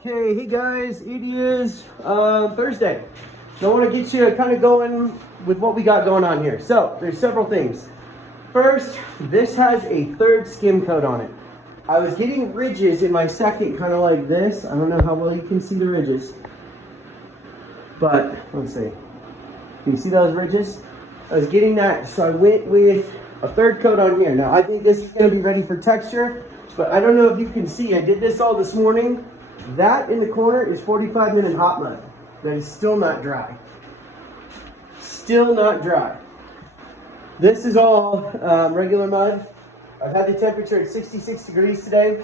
Okay, hey guys, it is Thursday. So I want to get you kind of going with what we got going on here. So there's several things. First, this has a third skim coat on it. I was getting ridges in my second, kind of like this. I don't know how well you can see the ridges, but let's see. Can you see those ridges? I was getting that, so I went with a third coat on here. Now I think this is going to be ready for texture, but I don't know if you can see. I did this all this morning. That in the corner is 45-minute hot mud. That is still not dry. Still not dry. This is all regular mud. I've had the temperature at 66 degrees today.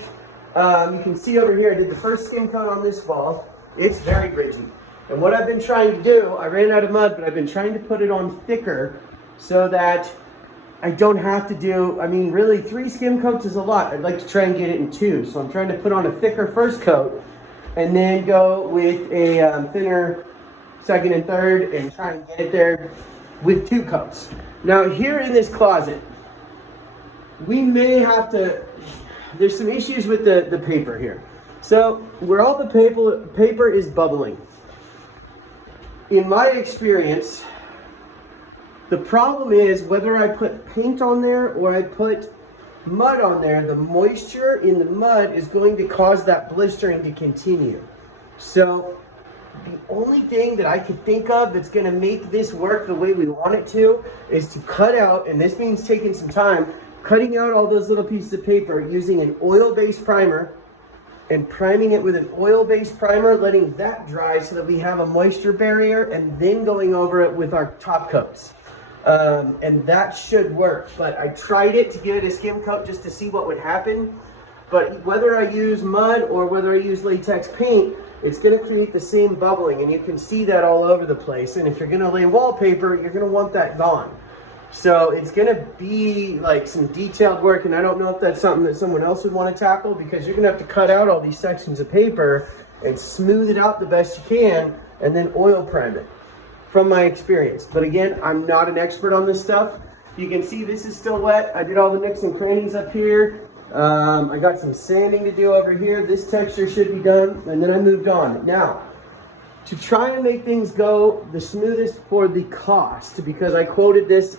You can see over here, I did the first skim coat on this ball. It's very ridgy. And what I've been trying to do, I ran out of mud, but I've been trying to put it on thicker so that I don't have to do, I mean, really 3 skim coats is a lot. I'd like to try and get it in 2. So I'm trying to put on a thicker first coat and then go with a thinner second and third and try and get it there with 2 coats. Now here in this closet, we may have to, there's some issues with the paper here. So where all the paper is bubbling, in my experience, the problem is whether I put paint on there or I put mud on there, the moisture in the mud is going to cause that blistering to continue. So the only thing that I could think of that's going to make this work the way we want it to is to cut out, and this means taking some time, cutting out all those little pieces of paper using an oil-based primer and priming it with an oil-based primer, letting that dry so that we have a moisture barrier, and then going over it with our top coats. And that should work, but I tried it to give it a skim coat just to see what would happen. But whether I use mud or whether I use latex paint, it's going to create the same bubbling, and you can see that all over the place. And if you're going to lay wallpaper, you're going to want that gone. So it's going to be like some detailed work, and I don't know if that's something that someone else would want to tackle, because you're going to have to cut out all these sections of paper and smooth it out the best you can and then oil prime it, from my experience. But again, I'm not an expert on this stuff. You can see this is still wet. I did all the nooks and crannies up here. I got some sanding to do over here. This texture should be done, and then I moved on. Now, to try and make things go the smoothest for the cost, because I quoted this,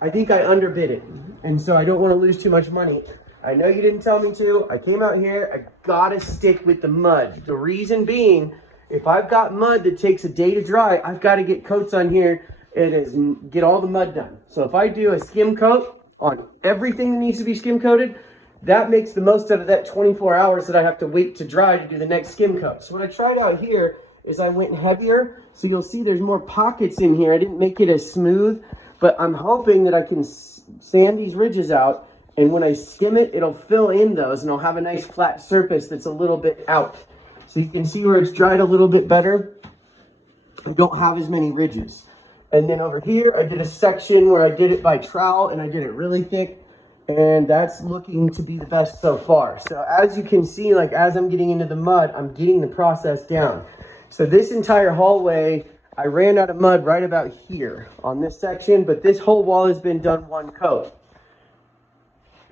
I think I underbid it, and so I don't want to lose too much money. I know you didn't tell me to. I came out here, I gotta stick with the mud. The reason being, if I've got mud that takes a day to dry, I've got to get coats on here and get all the mud done. So if I do a skim coat on everything that needs to be skim coated, that makes the most out of that 24 hours that I have to wait to dry to do the next skim coat. So what I tried out here is I went heavier. So you'll see there's more pockets in here. I didn't make it as smooth, but I'm hoping that I can sand these ridges out, and when I skim it, it'll fill in those, and I'll have a nice flat surface that's a little bit out. So you can see where it's dried a little bit better. I don't have as many ridges. And then over here, I did a section where I did it by trowel, and I did it really thick, and that's looking to be the best so far. So as you can see, like as I'm getting into the mud, I'm getting the process down. So this entire hallway, I ran out of mud right about here on this section, but this whole wall has been done 1 coat.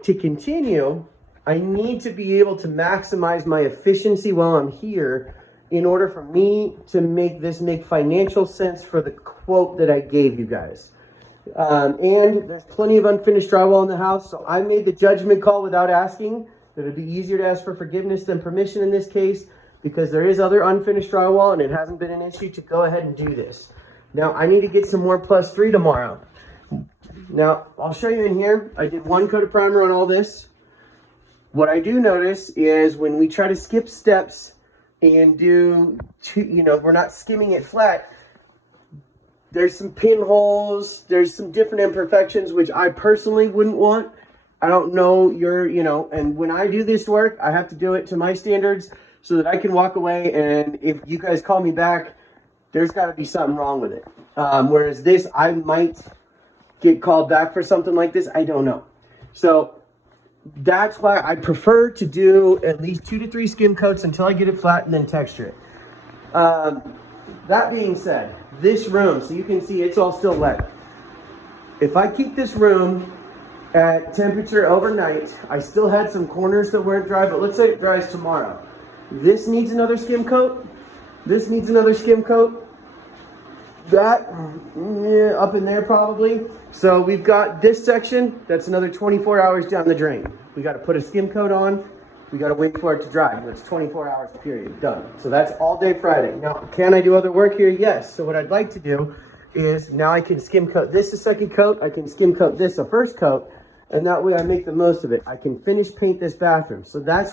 To continue, I need to be able to maximize my efficiency while I'm here in order for me to make this make financial sense for the quote that I gave you guys. And there's plenty of unfinished drywall in the house, so I made the judgment call without asking that it'd be easier to ask for forgiveness than permission in this case, because there is other unfinished drywall and it hasn't been an issue to go ahead and do this. Now I need to get some more +3 tomorrow. Now I'll show you in here. I did 1 coat of primer on all this. What I do notice is when we try to skip steps and do, we're not skimming it flat, there's some pinholes, there's some different imperfections, which I personally wouldn't want. I don't know and when I do this work, I have to do it to my standards so that I can walk away, and if you guys call me back, there's got to be something wrong with it. Whereas this, I might get called back for something like this. I don't know. So that's why I prefer to do at least 2 to 3 skim coats until I get it flat and then texture it. That being said, this room, so you can see it's all still wet. If I keep this room at temperature overnight, I still had some corners that weren't dry, but let's say it dries tomorrow. This needs another skim coat. This needs another skim coat. That, yeah, up in there probably. So we've got this section, that's another 24 hours down the drain. We got to put a skim coat on. We got to wait for it to dry. That's 24 hours period, done. So that's all day Friday. Now, can I do other work here? Yes. So what I'd like to do is now I can skim coat this a second coat. I can skim coat this a first coat. And that way I make the most of it. I can finish paint this bathroom. So that's what